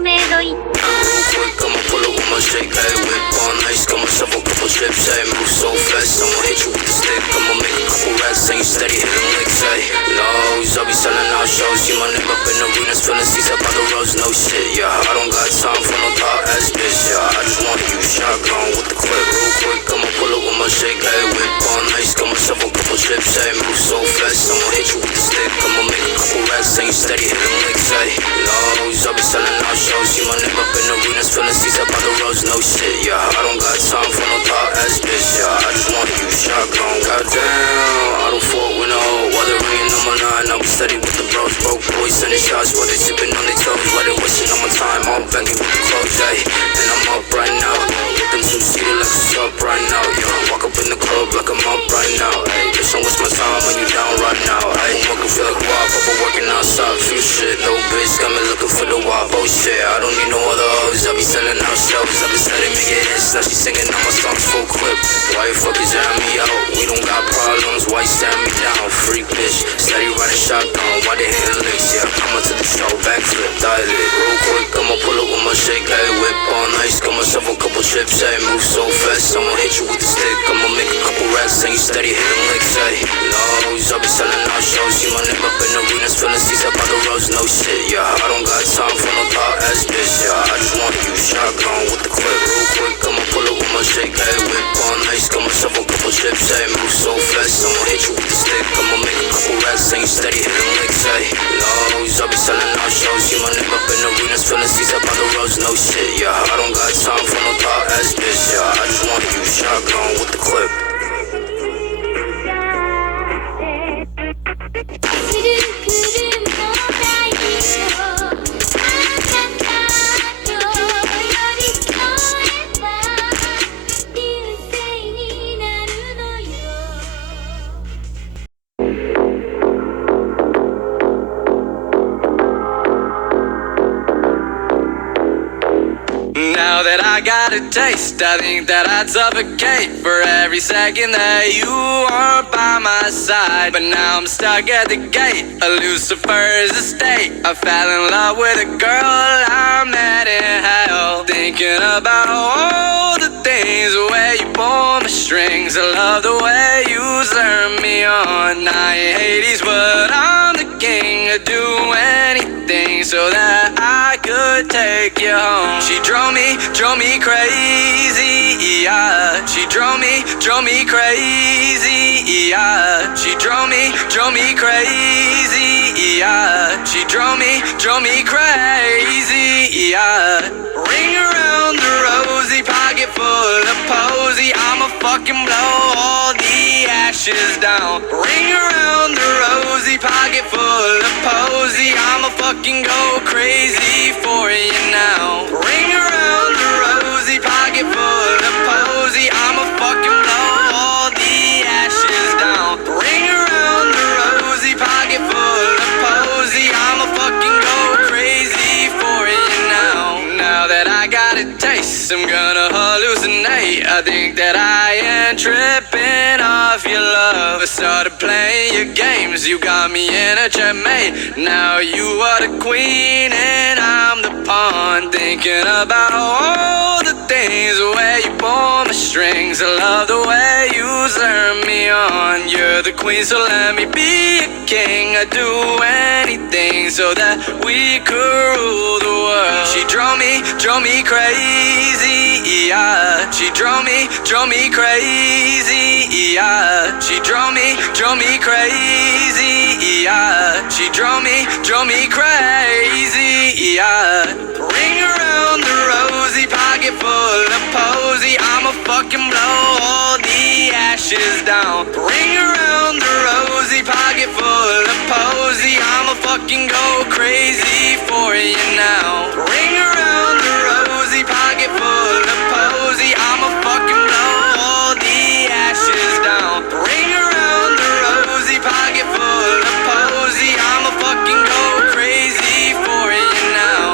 メイドイッ Real quick, I'ma pull up with my shake, hey, whip on ice, got myself a couple chips, hey, move so fast, I'ma hit you with the stick, I'ma make a couple racks, ain't steady hitting licks, hey, lows, I'll be selling out shows, see my name up in arenas, filling seats up on the roads, no shit, yeah, I don't got time for no thought ass bitch, yeah, I just wanna use shotgun with the clip, real quick, I'ma pull up with my shake, hey, whip on ice, got myself a couple chips, hey, move so fast, I'ma hit you with the stick, I'ma make a couple racks, ain't steady hitting licks, hey, lows, I'll be selling out shows, see my name up in arenas, filling seats up on the roads, no shit, yeah, I don't got time for no thought ass bitch, yeah, I just wanna use shotgun, goddamn, I don't fuck with no, while they're ringing on my line, I'll be steady with the bros, broke boys sending shots, while they sipping on their toes, while they wasting on my time, I'm banging with the clothes, ayy, and I'm up right now, whipping two-seater like what's up right now, yeah, walk up in the club like I'm up right now, ayy, bitch, don't waste my time when you down right now, ayy, I'm working feel like WAP, Papa working outside, few shit, no bitch, got me looking for the WAP, oh shit, I don't need no other hoes, I be selling out shows, I be selling me get hits, now she singing all my songs full clip, why you fuckers air me out, we don't got problems, why you stand me down, freak bitch, steady riding shotgun, why they hitting licks, yeah, coming to the show, backflip, dial it, real quick, I'ma pull up with my shake, hey, whip on ice, got myself a couple chips, hey, move so fast, I'ma hit you with the stick, I'ma make a couple racks, ain't steady hitting licks, hey, lows, I be selling out shows, see my name up in arenas, filling seats up on the roads, no shit, yeah, I don't got time for no thought ass bitch, yeah, I just wanna use shotgun with the clip, real quick, I'ma pull up with my shake, hey, whip on ice, got myself a couple chips, hey, move so fast, I'ma hit you with the stick, I'ma make a couple racks, ain't steady hitting licks, hey, lows, I be selling out shows, see my name up in arenas, filling seats up on the roads, no shit, yeah, I don't got time for no thought ass bitch, yeah, I just wanna use shotgun with the clip. 'Now that I got a taste, I think that I'd suffocate for every second that you weren't by my side. But now I'm stuck at the gate of Lucifer's estate. I fell in love with a girl I met in hell, thinking about all the things where you pull my strings. I love the way you turn me on. I ain't Hades, but I'm the king. I'd do anything so that I could take you home. She drove me crazy, yeah. She drove me crazy, yeah. She drove me crazy, yeah. She drove me crazy, yeah. Ring around the rosy, pocket full of posy. I'ma fucking blow all the ashes down. Ring around the rosy, pocket full of posy. I'ma fucking go crazy for you now. Ring around the rosy, pocket full of posy. I'ma fucking blow all the ashes down. Ring around the rosy, pocket full of posy. I'ma fucking go crazy for you now. Now that I got a taste, I'm gonna hallucinate. I think that I am tripping off your love. I started playing your games, you got me in a checkmate. Now you are the queen and I'm the pawn, thinking about all the things where you pull my strings. I love the way you turn me on. You're the queen, so let me be a king. I'd do anything so that we could rule the world. She drove me crazy, yeah. She drove me crazy, yeah. She drove me crazy, yeah. She drove me crazy, yeah. Ring around the rosy, pocket full of posy. I'ma fucking blow all the ashes down. Ring around the rosy, pocket full of posy. I'ma fucking go crazy for you now. Ring around the rosy, pocket full of posy. I'ma fucking blow all the ashes down. Ring around the rosy, pocket full of posy. I'ma fucking go crazy for you now.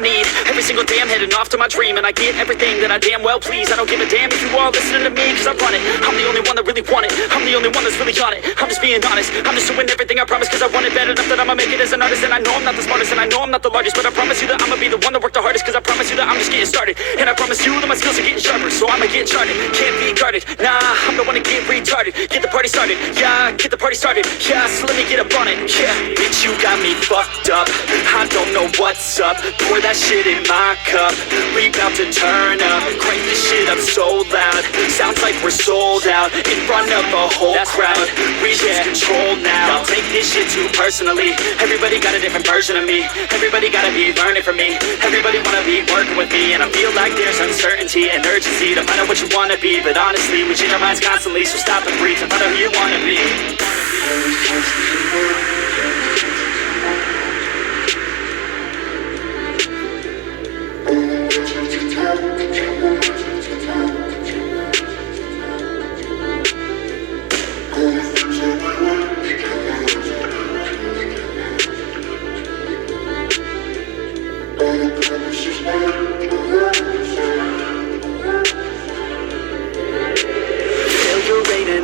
need. Every single day I'm heading off to my dream, and I get everything that I damn well please. I don't give a damn if you all listening to me, cause I run it. I'm the only one that really want it. I'm the only one that's really on it. I'm just being honest. I'm just doing everything I promise, cause I want it bad enough that I'ma make it as an artist. And I know I'm not the smartest, and I know I'm not the largest, but I promise you that I'ma be the one that worked the hardest, cause I promise you that I'm just getting started. And I promise you that my skills are getting sharper, so I'ma get charted. Can't be guarded, nah, I'm the one to get retarded. Get the party started, yeah, get the party started. Yeah, so let me get up on it, yeah. Bitch, you got me fucked up, I don't know what's up. Pour that shit in my cup, we bout to turn up. Crank this shit up so loud, sounds like we're sold out. In front of a whole crowd, we lose control now. Don't take this shit too personally, everybody got a different version of me. Everybody gotta be learning from me, everybody wanna be working with me. And I feel like there's uncertainty and urgency to find out what you wanna be. But honestly, we change our minds constantly, so stop and breathe and find out who you wanna be.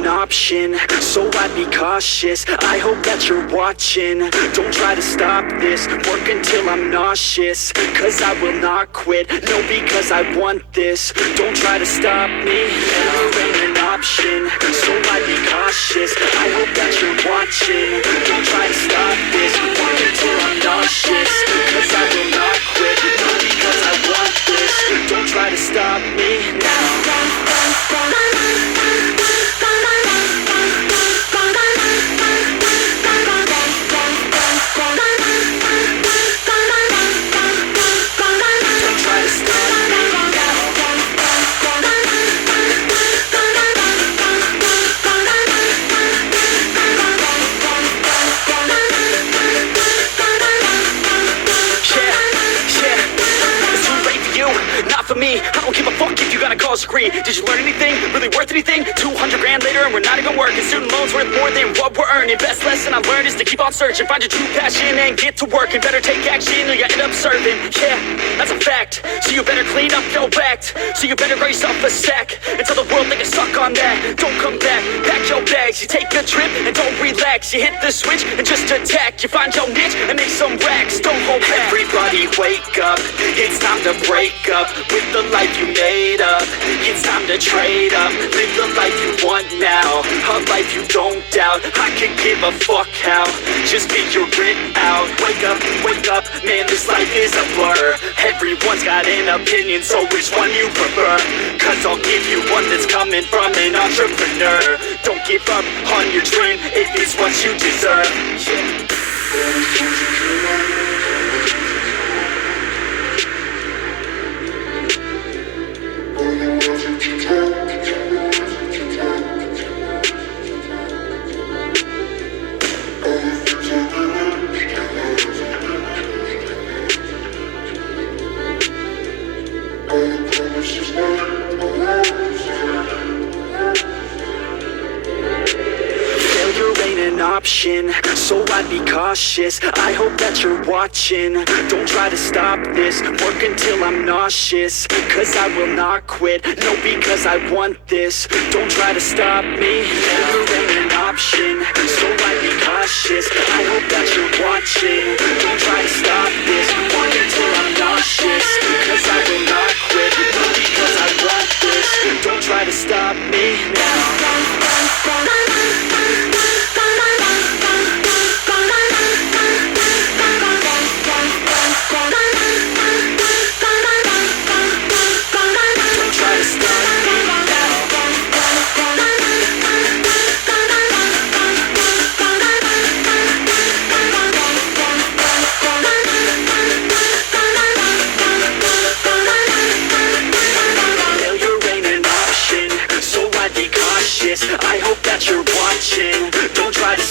Option, so I'd be cautious. I hope that you're watching. Don't try to stop this, work until I'm nauseous, cause I will not quit, no, because I want this. Don't try to stop me, there ain't an option, so I'd be cautious. I hope that you're watching. Don't try to stop this, work until I'm nauseous, cause I will not quit, no, because I want this. Don't try to stop me now. For me, I don't give a fuck if you got a college degree. Did you learn anything? Really worth anything? 200 grand later and we're not even working. Student loans worth more than what we're earning. Best lesson I learned is to keep on searching. Find your true passion and get to work. And better take action or you end up serving. Yeah, that's a fact. So you better clean up your act. So you better grow yourself a sack and tell the world they can suck on that. Don't come back, pack your bags. You take a trip and don't relax. You hit the switch and just attack. You find your niche and make some racks. Don't hold back. Everybody wake up, it's time to break up with the life you made up. It's time to trade up, live the life you want now, a life you don't doubt. I could give a fuck how, just figure it out. Wake up, man, this life is a blur. Everyone's got an opinion, so which one you prefer? Cause I'll give you one that's coming from an entrepreneur. Don't give up on your dream if it's what you deserve. Option, so I'd be cautious. I hope that you're watching. Don't try to stop this, work until I'm nauseous, cause I will not quit, no, because I want this. Don't try to stop me, there ain't an option, so I'd be cautious. I hope that you're watching. Don't try to stop this, work until I'm nauseous, cause I will not quit, no, because I want this. Don't try to stop me now. I hope that you're watching. Don't try to